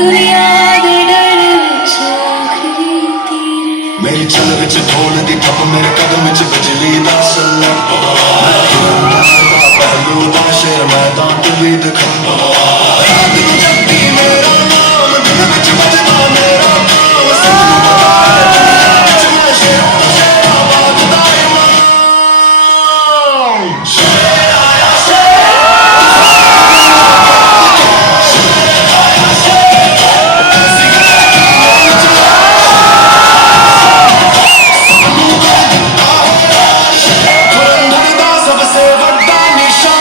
दुनिया दे डर विच आखरी तीर मेरी चल विच ढोल दी ठप मेरे कदम विच बिजली दा सल्ला पहलू दा शेर मैं तां तू भी दिखा रात नूं जप्पी मेरा नाम दिल विच बजदा मेरा नाम मैं शेराबाद दा इमाम शेर आया सबसे बड़ा निशान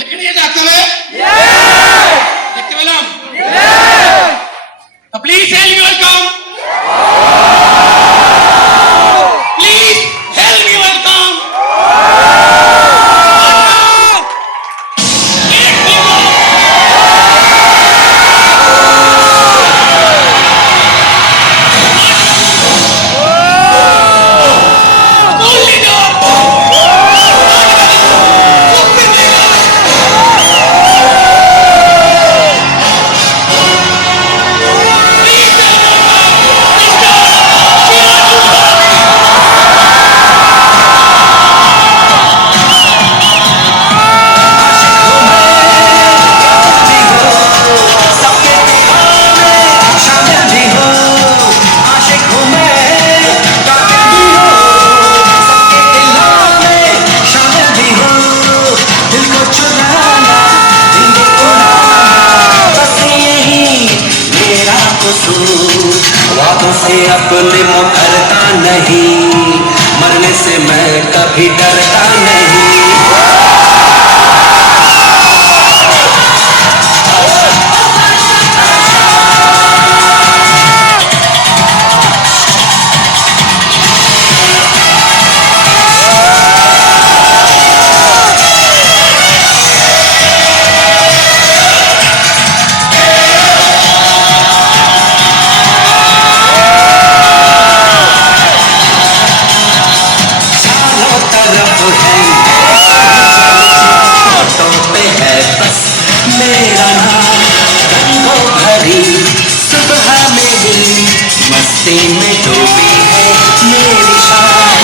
লিখে যাচ্ছে দেখতে পেলাম please help me welcome please help me welcome वादों से अपने मुकरता नहीं मरने से मैं कभी डरता नहीं मेरा नाम रंगों भरी सुबह मेरी मस्ती में डूबी है मेरी शान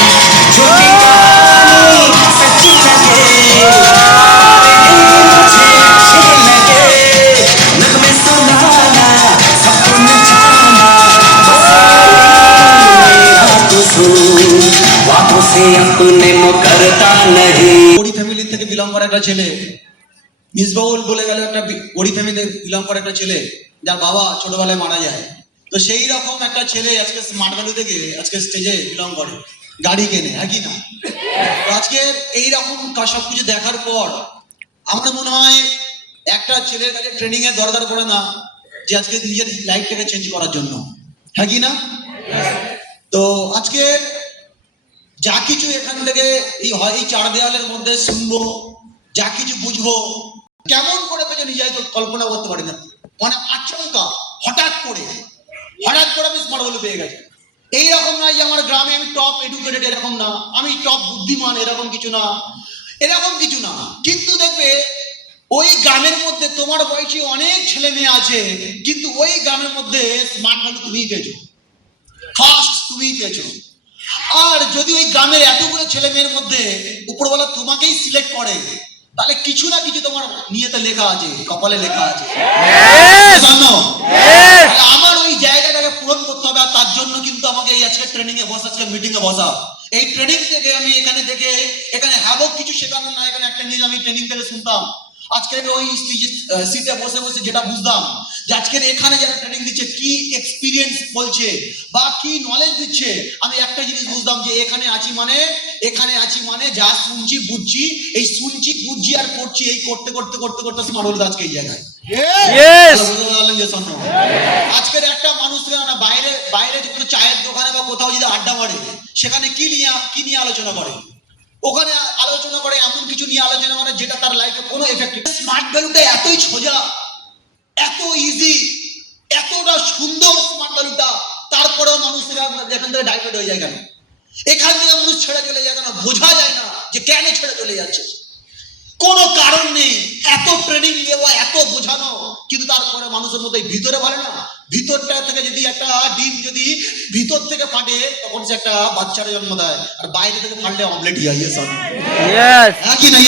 झूठी कहानी सच्ची लगे मुझे अच्छे लगे नगमे सुनाना सपन जाना बस मेरा कसूर वादों से अपने मुकरता नहीं গরিব ফ্যামিলি থেকে বিলং করা একটা ছেলে মিসবাউল বলে গেল একটা গরিব ফ্যামিলি থেকে বিলং করা একটা ছেলে যার বাবা ছোটবেলায় মারা যায় তো সেই রকম একটা ছেলে আজকে স্মার্ট ভ্যালু থেকে আজকে স্টেজে বিলং করে গাড়ি কেনে হ্যাঁ কি না তো আজকে এইরকম সবকিছু দেখার পর আমার মনে হয় একটা ছেলের কাছে ট্রেনিং এর দরকার পড়ে না যে আজকে নিজের লাইফটাকে চেঞ্জ করার জন্য হ্যাঁ কি না তো আজকে যা কিছু এখান থেকে এই চার দেওয়ালের মধ্যে শুনবো যা কিছু বুঝবো কেমন করে পেছনে নিজে হয়তো কল্পনা করতে পারি না মানে আচমকা হঠাৎ করে আমি স্মার্ট ভ্যালু পেয়ে গেছি এইরকম নয় যে আমার গ্রামে আমি টপ এডুকেটেড এরকম না আমি টপ বুদ্ধিমান এরকম কিছু না কিন্তু দেখবে ওই গ্রামের মধ্যে তোমার বয়সী অনেক ছেলে মেয়ে আছে কিন্তু ওই গ্রামের মধ্যে স্মার্ট ভ্যালু তুমিই পেয়েছো ফার্স্ট তুমিই পেয়েছো আর যদি ওই গ্রামের এতগুলো ছেলে মেয়ের মধ্যে উপরওয়ালা তোমাকেই সিলেক্ট করে তাহলে কিছু না কিছু তোমার নিয়তে লেখা আছে কপালে লেখা আছে জানো আমার ওই জায়গাটাকে পূরণ করতে হবে আর তার জন্য কিন্তু আমাকে এই আজকে ট্রেনিং এ বসা আজকে মিটিং এ বসা এই ট্রেনিং থেকে আমি এখানে হ্যাবক কিছু শেখানো না এখানে একটা জিনিস আমি ট্রেনিং থেকে শুনতাম আজকে ওই সিটে বসে বসে যেটা বুঝতাম যে আজকের এখানে যারা ট্রেনিং দিচ্ছে কি এক্সপিরিয়েন্স বলছে বা কি নলেজ দিচ্ছে আমি একটা জিনিস বুঝতাম যে এখানে আছি মানে যা শুনছি বুঝছি এই শুনছি বুঝছি আর করছি এই করতে করতে করতে করতে স্মার্ট হলো আজকে এই জায়গায় আজকের একটা মানুষ থেকে না বাইরে বাইরে কোনো চায়ের দোকানে বা কোথাও যদি আড্ডা মারে, সেখানে কি নিয়ে আলোচনা করে? ওখানে আলোচনা করে এমন কিছু নিয়ে আলোচনা করে যেটা তার লাইফে কোনো এফেক্ট। স্মার্ট ভ্যালুটা এতই সোজা, এত ইজি, এতটা সুন্দর স্মার্ট ভ্যালুটা, তারপরেও মানুষেরা এখান থেকে ডাইভার্ট হয়ে যায় কেন? এখান থেকে মানুষ ছেড়ে চলে যায় কেন? বোঝা যায় না যে কেন ছেড়ে চলে যাচ্ছে। কোনো কারণ নেই, এত ট্রেনিং দেওয়া, এত বোঝানো, কিন্তু তারপরে মানুষের মধ্যে ভিতরে বলে না, ভিতরটা থেকে যদি একটা ডিম যদি ভিতর থেকে ফাটে তখন সে একটা বাচ্চার জন্ম দেয়, আর বাইরে থেকে ফাটলে অমলেট হয়। Yes. হ্যাঁ কি না?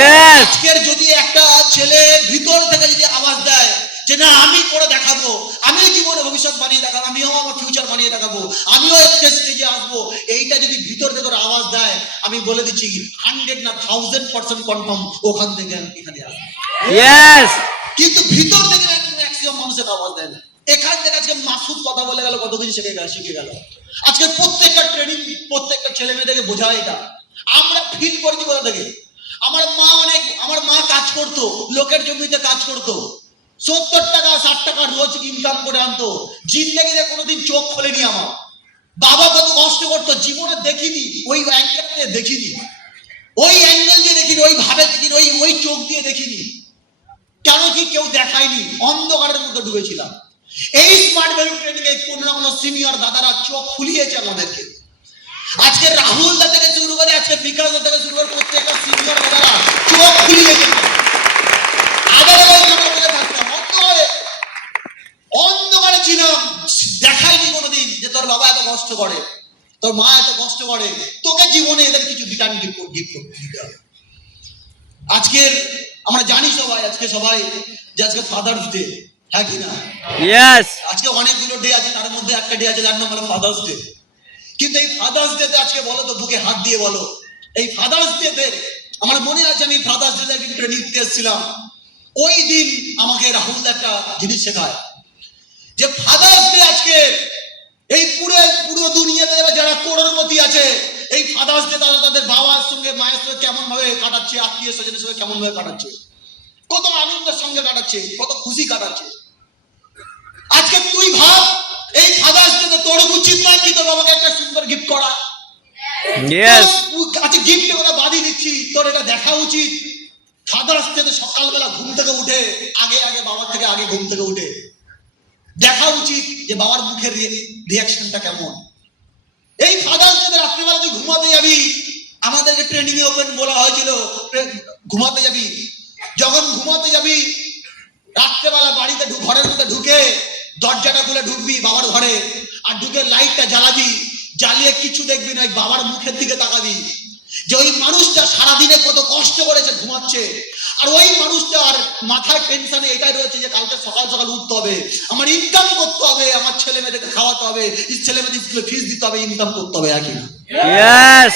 Yes. আজকের যদি একটা ছেলে ভিতর থেকে যদি আওয়াজ দেয় যে না আমি করে দেখাবো, আমিও জীবনে ভবিষ্যৎ বানিয়ে দেখাবো, আমিও আমার ফিউচার বানিয়ে দেখাবো, আমিও স্টেজে আসবো, এইটা যদি ভিতর থেকে ওরা আওয়াজ দেয়, আমি বলে দিচ্ছি 100 না 1000% কনফার্ম ওখান থেকে এখানে আসবে। Yes. কিন্তু ভিতর থেকে ম্যাক্সিমাম মানুষের আওয়াজ দেয় না। এখান থেকে আজকে মাসুদ কথা বলে গেল, কত কিছু শিখে গেল। আজকে প্রত্যেকটা ট্রেনিং, প্রত্যেকটা ছেলে মেয়েদেরকে বোঝায় এটা। আমরা ফিল করছি কোথা থেকে? আমার মা কাজ করতো, লোকের জমিতে কাজ করতো, 70 টাকা 60 টাকা রোজ ইনকাম করে আনতো, জিন্দেগিতে কোনোদিন চোখ খোলেনি। আমার বাবা কত কষ্ট করতো, জীবনে দেখিনি, ওই অ্যাঙ্গেল দিয়ে দেখিনি, ওই অ্যাঙ্গেল দিয়ে দেখিনি, ওই ভাবে দেখিনি, ওই চোখ দিয়ে দেখিনি। কেন কি? কেউ দেখায়নি, অন্ধকারের মধ্যে ডুবেছিলাম। এই স্মার্ট ভ্যালু ট্রেনিং এ কোনো না কোনো সিনিয়র দাদারা চোখ খুলিয়েছে আমাদেরকে। আজকে রাহুল দা থেকে শুরু করে, আজকে বিকাশ দা থেকে শুরু করে প্রত্যেকটা সিনিয়র দাদারা চোখ খুলিয়েছে। অন্ধকারে ছিলাম, দেখাইনি কোনোদিন যে তোর বাবা এত কষ্ট করে, তোর মা এত কষ্ট করে, তোকে জীবনে এদের কিছু ভিটামিন গিফট দিতে হবে। আজকের আমরা জানি আজকে সবাই যে আজকে ফাদার্স ডে, হ্যাঁ কি না? Yes. আজকে অনেকগুলো ডে আছে, তার মধ্যে একটা ডে আছে যার নাম হলো ফাদার্স ডে। কিন্তু এই ফাদার্স ডে তে আজকে বলো তো, বুকে হাত দিয়ে বলো, এই ফাদার্স ডে তে আমার মনে আছে আমি ফাদার্স ডে তে ট্রেনিং দিতে এসেছিলাম। ওই দিন আমাকে রাহুল একটা জিনিস শেখায় যে ফাদার্স ডে আজকে এই পুরো দুনিয়াতে যারা করোড়পতি আছে, এই ফাদার্স ডে তারা তাদের বাবার সঙ্গে মায়ের সঙ্গে কেমন ভাবে কাটাচ্ছে, আত্মীয় স্বজনের সঙ্গে কেমন ভাবে কাটাচ্ছে, কত আনন্দের সঙ্গে কাটাচ্ছে, কত খুশি কাটাচ্ছে। আজকে তুই ভাব, এই ফাদার্স ডে তোর উচিত নয় কি তোর বাবাকে একটা সুন্দর গিফট করা? Yes. আজকে গিফট ওরা বাদিয়ে দিচ্ছি, তোর এটা দেখা উচিত। ফাদার্স ডে সকালবেলা ঘুম থেকে উঠে আগে বাবার থেকে আগে ঘুম থেকে উঠে দেখা উচিত যে বাবার মুখের রিয়াকশনটা কেমন। এই ফাদার্স ডে রাত্রিবেলা তুই ঘুমাতে যাবি, আমাদেরকে ট্রেনিং এ ওপেন বলা হয়েছিল ঘুমাতে যাবি, যখন ঘুমাতে যাবি রাত্রেবেলা বাড়িতে ঘরের মধ্যে ঢুকে দরজাটা খুলে ঢুকবি বাবার ঘরে, আর ঢুকে লাইটটা জ্বালাবি, জ্বালিয়ে কিছু দেখবি না, বাবার মুখের দিকে তাকাবি যে ওই মানুষটা সারাদিনে কত কষ্ট করেছে ঘুমাচ্ছে, আর ওই মানুষটার মাথায় টেনশনে এটাই রয়েছে যে কালকে সকাল সকাল উঠতে হবে, আমার ইনকাম করতে হবে, আমার ছেলে মেয়েদেরকে খাওয়াতে হবে, ছেলে মেয়েদের স্কুলে ফিস দিতে হবে, ইনকাম করতে হবে। একই না? Yes.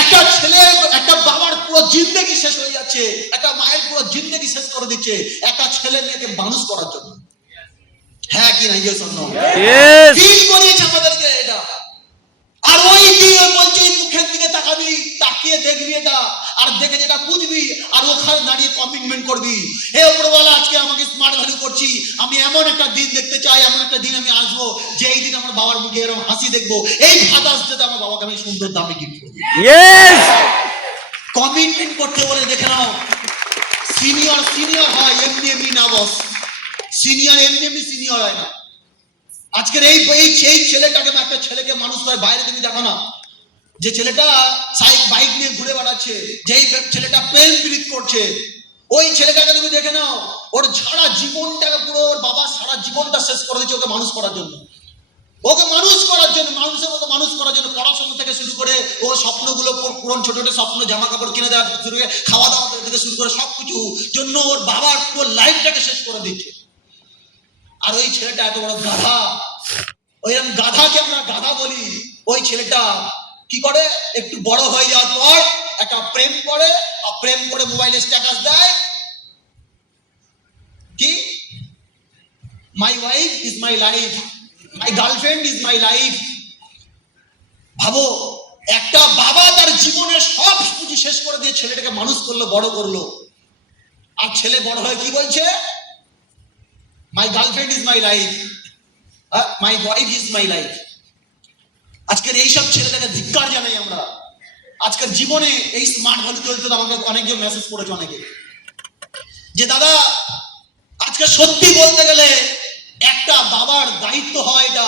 একটা ছেলে, একটা বাবার পুরো জিন্দেগি শেষ হয়ে যাচ্ছে, একটা মায়ের পুরো জিন্দেগি শেষ করে দিচ্ছে একটা ছেলে মেয়েকে মানুষ করার জন্য। হ্যাঁ কি না? Yes. ফিল করিয়েছে আমাদেরকে এটা। আর ওই দিয়ে বলছে মুখের দিকে তাকাবি, তাকিয়ে দেখবি এটা, আর দেখে যেটা বুঝবি, আর ওখানে দাঁড়িয়ে কমিটমেন্ট করবি, হে উপরওয়ালা আজকে আমাকে স্মার্ট ভ্যালু করছি, আমি এমন একটা দিন দেখতে চাই, এমন একটা দিন আমি আসবো যে এই দিন আমার বাবার মুখে এরকম হাসি দেখবো, এই ফাদার্স ডে তে আমার বাবাকে আমি সুন্দর দামে গিফট করবো। Yes. কমিটমেন্ট করতে বলে দেখে নাও, সিনিয়র হয় এমনি না বস, সিনিয়র এমনি সিনিয়র হয় না। আজকের এই ছেলেটাকে, একটা ছেলেকে মানুষ করে বাইরে তুমি দেখো না, যে ছেলেটা বাইক নিয়ে ঘুরে বেড়াচ্ছে, যেই ছেলেটা প্রেম প্রীত করছে, ওই ছেলেটাকে তুমি দেখে নাও, ওর সারা জীবনটাকে পুরো ওর বাবা সারা জীবনটা শেষ করে দিচ্ছে ওকে মানুষ করার জন্য, মানুষের মতো মানুষ করার জন্য, পড়াশোনা থেকে শুরু করে ওর স্বপ্নগুলো পূরণ, ছোট ছোট স্বপ্ন, জামা কাপড় কিনে দেওয়া থেকে শুরু করে খাওয়া দাওয়া থেকে শুরু করে সবকিছু জন্য ওর বাবার পুরো লাইফটাকে শেষ করে দিচ্ছে। আর ওই ছেলেটা এত বড় গাধা, ওইরকম গাধাকে আমরা গাধা বলি। ওই ছেলেটা কি করে, একটু বড় হয়ে যাওয়ার পর একটা প্রেম করে, আর প্রেম করে মোবাইলে স্ট্যাটাস দেয় কি, my wife is my life, my girlfriend is my life. ভাবো, একটা বাবা তার জীবনের সব কিছু শেষ করে দিয়ে ছেলেটাকে মানুষ করলো, বড় করলো, আর ছেলে বড় হয়ে কি বলছে, my girlfriend is my life. My wife is my life. আজকের এইসব ছেলেটাকে ধিক্কার জানাই আমরা। আজকের জীবনে এই স্মার্ট ভ্যালু চলতে আমাকে অনেকজন মেসেজ করেছে, অনেকে, যে দাদা আজকে সত্যি বলতে গেলে একটা বাবার দায়িত্ব হয় এটা,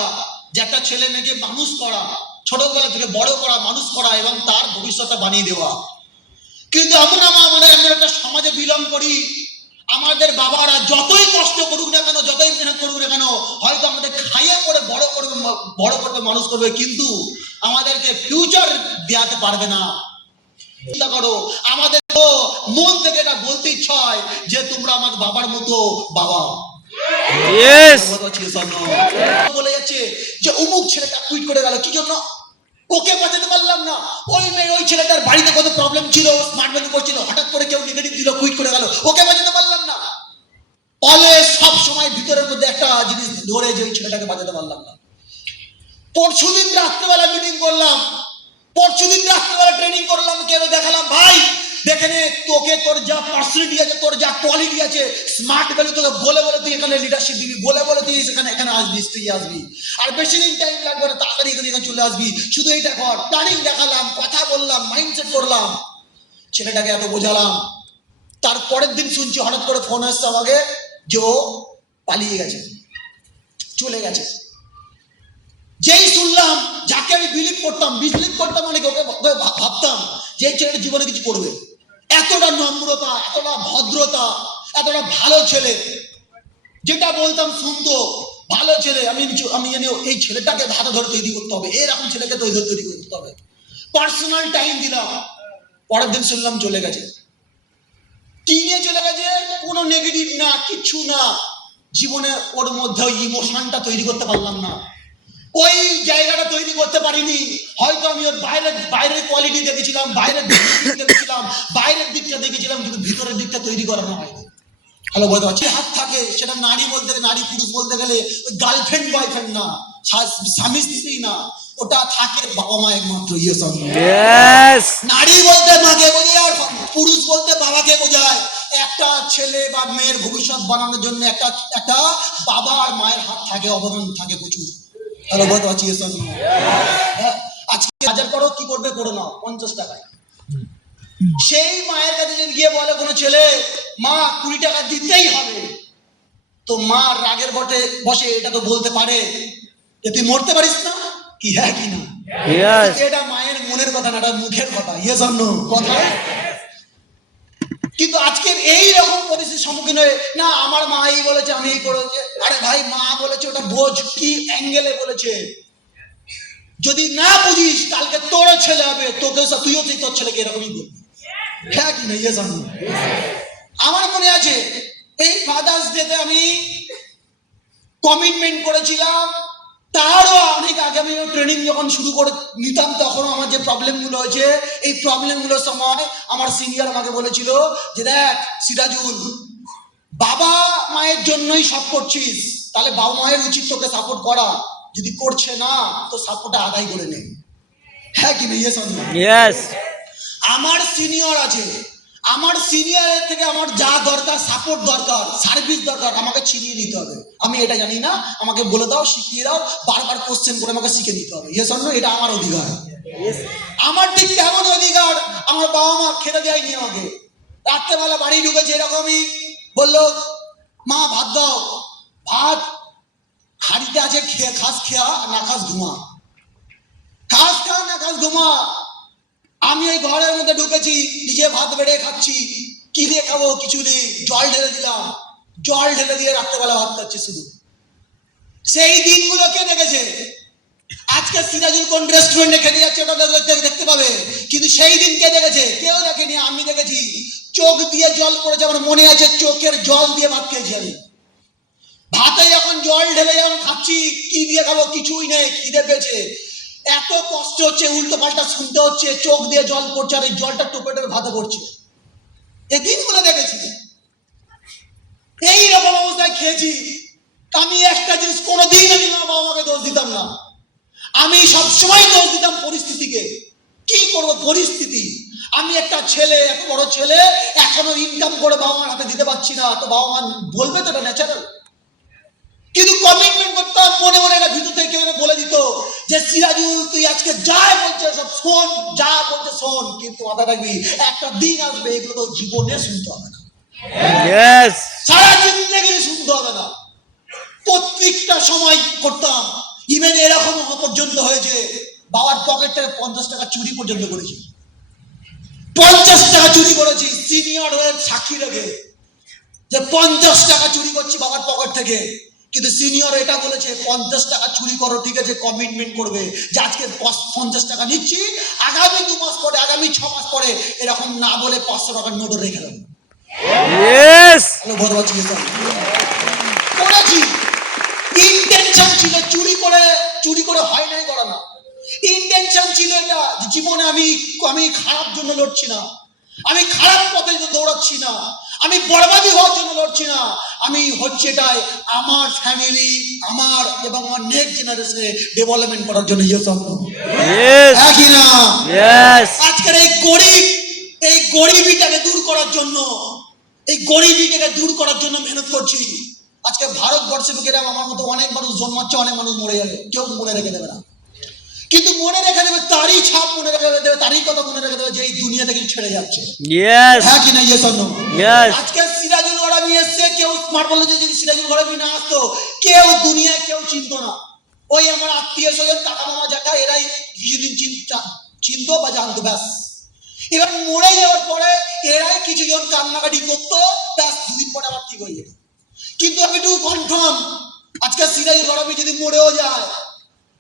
যে একটা ছেলে মেয়েকে মানুষ করা, ছোটবেলা থেকে বড় করা, মানুষ করা এবং তার ভবিষ্যৎটা বানিয়ে দেওয়া। কিন্তু আমরা একটা সমাজে বিলং করি, আমাদের বাবারা যতই কষ্ট করুক না কেন, যতই মেহনত করুক না কেন, হয়তো আমাদের খাইয়ে করে বড় করবে, মানুষ করবে, কিন্তু আমাদেরকে ফিউচার দেওয়াতে পারবে না। চিন্তা করো, আমাদের তো মন থেকে এটা বলতে ইচ্ছা হয় যে তোমরা আমার বাবার মতো বাবা। Yes. বলে যাচ্ছে যে অমুক ছেলেটা টুইট করে গেল, কি জন্য? ওকে বাঁচাতে পারলাম না। ওই ছেলেটার বাড়িতে কত প্রবলেম ছিল, স্মার্ট ভ্যালু করছিল, হঠাৎ করে কেউ নেগেটিভ দিল, টুইট করে গেল, ওকে বাঁচাতে পারলাম না। অলওয়েজ সব সময় ভিতরের মধ্যে একটা জিনিস ধরে যে ওই ছেলেটাকে বাঁচাতে পারলাম না। পরশুদিন রাত্রেবেলা মিটিং করলাম, পরশুদিন রাত্রেবেলা ট্রেনিং করলাম, কেন দেখালাম, ভাই দেখে নে, তোকে তোর যা পার্সোনালিটি আছে, তোর যা কোয়ালিটি আছে, স্মার্ট ভ্যালু তোকে বলে তুই এখানে লিডারশিপ দিবি, বলে তুই এখানে আসবি, তুই আসবি, আর বেশি দিন টাইম লাগবে না, তাড়াতাড়ি এখানে চলে আসবি, শুধু এইটা কর। প্ল্যানিং দেখালাম, কথা বললাম, মাইন্ডসেট করলাম, ছেলেটাকে এত বোঝালাম। তারপরের দিন শুনছি হঠাৎ করে ফোন আসছে আমাকে যে ও পালিয়ে গেছে, চলে গেছে। যেই শুনলাম, যাকে আমি বিলিভ করতাম অনেক, ওকে ভাবতাম যে এই ছেলেটা জীবনে কিছু করবে, এতটা নম্রতা, এতটা ভদ্রতা, এতটা ভালো ছেলে, যেটা বলতাম শুনতো, ভালো ছেলে। আমি জানি এই ছেলেটাকে হাতে ধরে তৈরি করতে হবে, এরকম ছেলেকে তৈরি করতে হবে। পার্সোনাল টাইম দিলাম, পরের দিন শুনলাম চলে গেছে। কি নিয়ে চলে গেছে? কোনো নেগেটিভ না, কিছু না, জীবনে ওর মধ্যে ওই ইমোশনটা তৈরি করতে পারলাম না, ওই জায়গাটা তৈরি করতে পারিনি। হয়তো আমি ওর বাইরের কোয়ালিটি দেখেছিলাম, বাইরের দিকটা দেখেছিলাম, কিন্তু ভিতরের দিকটা তৈরি করানো হয়নি। হ্যালো, বলতে পারছি, হাত থাকে, সেটা নারী পুরুষ বলতে গেলে ওই গার্লফ্রেন্ড বয়ফ্রেন্ড না, স্বামী স্ত্রী না, ওটা থাকে বাবা মা একমাত্র। Yes. নারী বলতে মাকে বোঝায়, আর পুরুষ বলতে বাবাকে বোঝায়। একটা ছেলে বা মেয়ের ভবিষ্যৎ বানানোর জন্য একটা বাবা আর মায়ের হাত থাকে, অবদান থাকে প্রচুর। হ্যালো, বলতে পারছি, আজকে বাজার করো, কি করবে করো না, 50 টাকায়। সেই মায়ের কাছে যদি গিয়ে বলে কোনো ছেলে, মা 20 টাকা দিতেই হবে, তো মা রাগের বসে এটা তো বলতে পারে যে তুই মরতে পারিস না, কি হ্যাঁ কি না? Yes. এটা মায়ের মনের কথা না, এটা মুখের কথা, কথা। কিন্তু আজকের এই রকম পরিস্থিতির সম্মুখীন হয়ে, না আমার মা এই বলেছে, আমি এই করেছে, আরে ভাই মা বলেছে, ওটা বোঝ, কি অ্যাঙ্গেলে বলেছে। যদি না বুঝিস, কালকে তোর ছেলে হবে, তুইও তোর ছেলেকে এরকমই বলবি, হ্যাঁ কি না? আমার মনে আছে এই ফাদার্স ডেতে আমি কমিটমেন্ট করেছিলাম, তারও অনেক আগে আমি ট্রেনিং যখন শুরু করে নিতাম, তখন আমার যে প্রবলেমগুলো হয়েছে, এই প্রবলেমগুলোর সময় আমার সিনিয়র আমাকে বলেছিল যে দেখ সিরাজুল, বাবা মায়ের জন্যই সব করছিস, তাহলে বাবা মায়ের উচিত তোকে সাপোর্ট করা, যদি করছে না তো সাপোর্টটা আদায় করে নে, হ্যাঁ কি না? Yes. আমার সিনিয়র আছে, আমার সিনিয়রের থেকে আমার যা দরকার, সাপোর্ট দরকার, সার্ভিস দরকার, আমাকে ছিনিয়ে নিতে হবে। আমি এটা জানি না, আমাকে বলে দাও, শিখিয়ে দাও, বারবার কোশ্চেন করে আমাকে শিখে নিতে হবে। এটা আমার অধিকার। আমার ঠিক কেমন অধিকার? আমার বাবা মা খেতে দেয়নি আমাকে, রাত্রেবেলা বাড়ি ঢুকেছে এরকমই বললো, মা ভাত দাও, ভাত হাড়িতে আছে, খাস খেয়া না খাস ঘুমা, খাস খা না খাস ঘুমা। আমি ওই ঘরের মধ্যে ঢুকেছি, নিজে ভাত বেড়ে খাচ্ছি, কি দিয়ে খাবো, কিছু নেই, জল ঢেলে দিলাম, জল ঢেলে দিয়ে রাত্রেবেলা ভাত খাচ্ছি শুধু। সেই দিনগুলো কে দেখেছে? আজকে সিরাজুল কোন রেস্টুরেন্টে খেতে যাচ্ছে ওটা দেখতে পাবে, কিন্তু সেই দিন কে দেখেছে? কেউ দেখেনি, আমি দেখেছি। চোখ দিয়ে জল পড়েছে, আমার মনে আছে, চোখের জল দিয়ে ভাত খেয়েছি আমি। ভাতে যখন জল ঢেলে যখন খাচ্ছি, কি দিয়ে খাবো, কিছুই নেই, খিদে পেয়েছে, এত কষ্ট হচ্ছে, উল্টো পাল্টা শুনতে হচ্ছে, চোখ দিয়ে জল পড়ছে, আর এই জলটা টোপে টোপে ভাতে পড়ছে। এই দিনগুলো দেখেছি, এইরকম অবস্থায় খেয়েছি। আমি একটা জিনিস কোনোদিন আমি মা বাবা মাকে দোষ দিতাম না, আমি সবসময় দোষ দিতাম পরিস্থিতিকে। কি করবো, পরিস্থিতি। আমি একটা ছেলে, এত বড় ছেলে, এখনো ইনকাম করে বাবা মার হাতে দিতে পারছি না, তো বাবা মা বলবে তো এটা ন্যাচারাল। কিন্তু কমিটমেন্ট করতাম, মনে মনে এটা ভিতর থেকে কেউ বলে দিত যে সিরাজুল তুই আজকে যা বলছে সব শোন, যা বলছে শোন, কিন্তু মাথা রাখবি একটা দিন আসবে এগুলো তো জীবনে শুনতে হবে না, Yes. সারা জিন্দগি শুনতে হবে না। প্রত্যেকটা সময় করতাম। ইভেন এরকম পর্যন্ত হয়েছে বাবার পকেট থেকে 50 টাকা চুরি পর্যন্ত করেছি, 50 টাকা চুরি করেছি সিনিয়র হয়ে সাক্ষী রেখে যে 50 টাকা চুরি করছি বাবার পকেট থেকে। কিন্তু সিনিয়র এটা বলেছে 50 টাকা চুরি করো, ঠিক আছে, কমিটমেন্ট করবে যে আজকে 50 টাকা নিচ্ছি, আগামী 2 মাস পরে, আগামী 6 মাস পরে এরকম না বলে 500 টাকার নোট রেখে দেবো। Yes. করেছি, ইন্টেনশন ছিল, চুরি করে হয় নাই করা না, ইন্টেনশন ছিল এটা যে জীবনে আমি খারাপ জন্য লড়ছি না, আমি খারাপ পথে দৌড়াচ্ছি না, আমি বরবাদি হওয়ার জন্য লড়ছি না, আমি হচ্ছে এটাই আমার ফ্যামিলি, আমার এবং আমার নেক্সট জেনারেশনে ডেভেলপমেন্ট করার জন্য। Yes. হ্যাঁ কি না? Yes. আজকের এই গরিবিটাকে দূর করার জন্য, মেহনত করছি। আজকে ভারতবর্ষে বুকেরা আমার মতো অনেক মানুষ জন্মাচ্ছে, অনেক মানুষ মরে যাবে, কেউ মনে রেখে দেবে না, কিন্তু মনে রেখে দেবে তারই ছাপ, মনে রেখে দেবে তারই কথা, মনে রেখে দেবে যে এই দুনিয়া থেকে ছেড়ে যাচ্ছে। Yes. হ্যাঁ কি না? Yes or no? Yes. আজকে সিরাজুল গড়াবি এসছে, কেউ স্মার্ট বললো যে যদি সিরাজুল গড়াবি না আসতো কেউ দুনিয়ায় কেউ চিনতো না। ওই আমার আত্মীয় স্বজন, কাকা মামা জাকা, এরাই কিছুদিন চিনতো বা জানতো, ব্যাস। এবার মরে যাওয়ার পরে এরাই কিছুজন কান্নাকাটি করতো, ব্যাস 2 দিন পরে আবার ঠিক হয়ে যেত। কিন্তু আমি একটু কনফার্ম, আজকে সিরাজুল গড়াবি যদি মরেও যায়,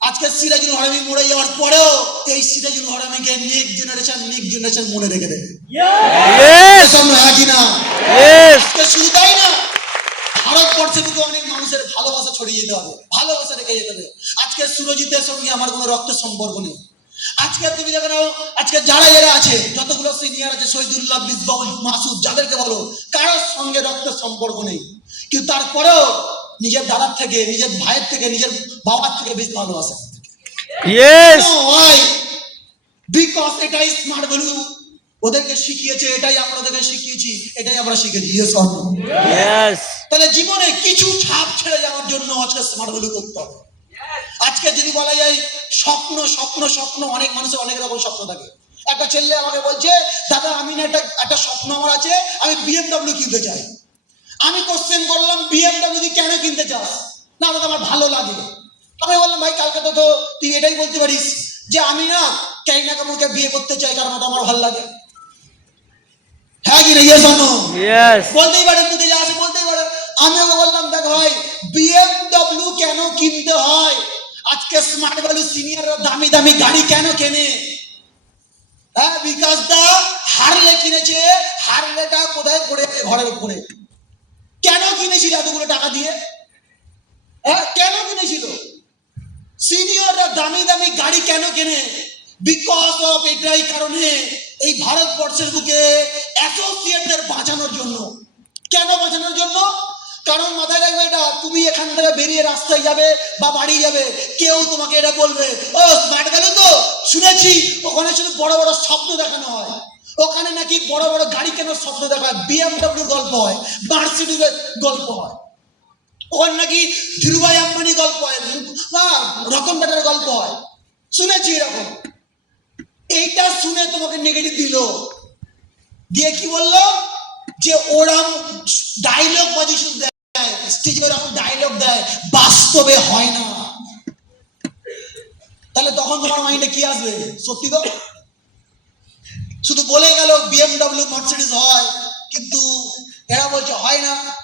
আজকে সিরাজুল হরামি মরে যাওয়ার পরেও এই সিরাজুল হরামিকে নেক্সট জেনারেশন মনে রেখে দেবে। Yes. হ্যাঁ কি না? Yes. আজকে শুধু তাই না, ভারতবর্ষে কিন্তু অনেক মানুষের ভালোবাসা ছড়িয়ে যেতে হবে, ভালোবাসা রেখে যেতে হবে। আজকে সুরজিতের সঙ্গে আমার কোনো রক্তের সম্পর্ক নেই। আজকে তুমি দেখো না, আজকে যারা আছে, যতগুলো সিনিয়র আছে, শহীদুল্লাহ, মিসবাউল, মাসুদ, যাদেরকে বলো, কারোর সঙ্গে রক্তের সম্পর্ক নেই, কিন্তু তারপরেও নিজের দাদার থেকে, নিজের ভাইয়ের থেকে, নিজের বাবার থেকে বেশি ভালোবাসে। Yes. Why? Because এটাই স্মার্ট ভ্যালু ওদেরকে শিখিয়েছে, এটাই আমরা ওদেরকে শিখিয়েছি, এটাই আমরা শিখেছি। Yes or no? Yes. তাহলে জীবনে কিছু ছাপ ছেড়ে যাওয়ার জন্য আজকে স্মার্ট ভ্যালু করতে হবে। আজকে যদি বলা যায় স্বপ্ন, অনেক মানুষের অনেক রকম স্বপ্ন থাকে। একটা ছেলে আমাকে বলছে, দাদা আমি না একটা স্বপ্ন আমার আছে, আমি BMW কিনতে চাই। আমি কোশ্চেন করলাম, BMW কেন কিনতে চাস? না দাদা আমার ভালো লাগে। আমি বললাম, ভাই কালকে তো তুই এটাই বলতে পারিস যে আমি না কারিনা কাপুরকে বিয়ে করতে চাই কারণ ওটা আমার ভালো লাগে। হ্যাঁ কি না? Yes or no? Yes. বলতেই পারেন, তুই যা আছে বলতেই পারেন। আমি ওকে বললাম, দেখ ভাই BMW কেন কিনতে হয়? আজকে স্মার্ট ভ্যালু সিনিয়ররা দামি দামি গাড়ি কেন কেনে? হ্যাঁ, বিকজ দা হারলে কিনেছে, হারলেটা কোথায় পড়ে? ঘরের উপরে। কেন কিনেছিল এতগুলো টাকা দিয়ে? হ্যাঁ, কেন কিনেছিল? সিনিয়ররা দামি দামি গাড়ি কেন কেনে? বিকজ অফ এটাই কারণে, এই ভারতবর্ষের বুকে অ্যাসোসিয়েটদের বাঁচানোর জন্য। কেন বাঁচানোর জন্য? কারণ মাথায় রাখবে এটা, তুমি এখান থেকে বেরিয়ে রাস্তায় যাবে বা বাড়ি যাবে, কেউ তোমাকে এটা বলবে, ও স্মার্ট ভ্যালু তো শুনেছি, ওখানে শুধু বড় বড় স্বপ্ন দেখানো হয়, ওখানে নাকি বড় বড় গাড়ি কেনার স্বপ্ন দেখায়, BMW গল্প হয়, মার্সিডিজের গল্প হয়, ওখানে নাকি ধীরুভাই আম্বানি গল্প হয়, রতন টাটার গল্প হয়, শুনেছি এরকম। এইটা শুনে তোমাকে নেগেটিভ দিল, দিয়ে কি বললো যে ওরম ডায়লগ বাজি শুনতে দেয়, স্টেজে ওরকম ডায়লগ দেয়, বাস্তবে হয় না। তাহলে তখন তোমার মাইন্ডে কি আসবে? সত্যি তো শুধু বলে গেল BMW মার্সিডিজ হয়, কিন্তু এরা বলছে হয় না।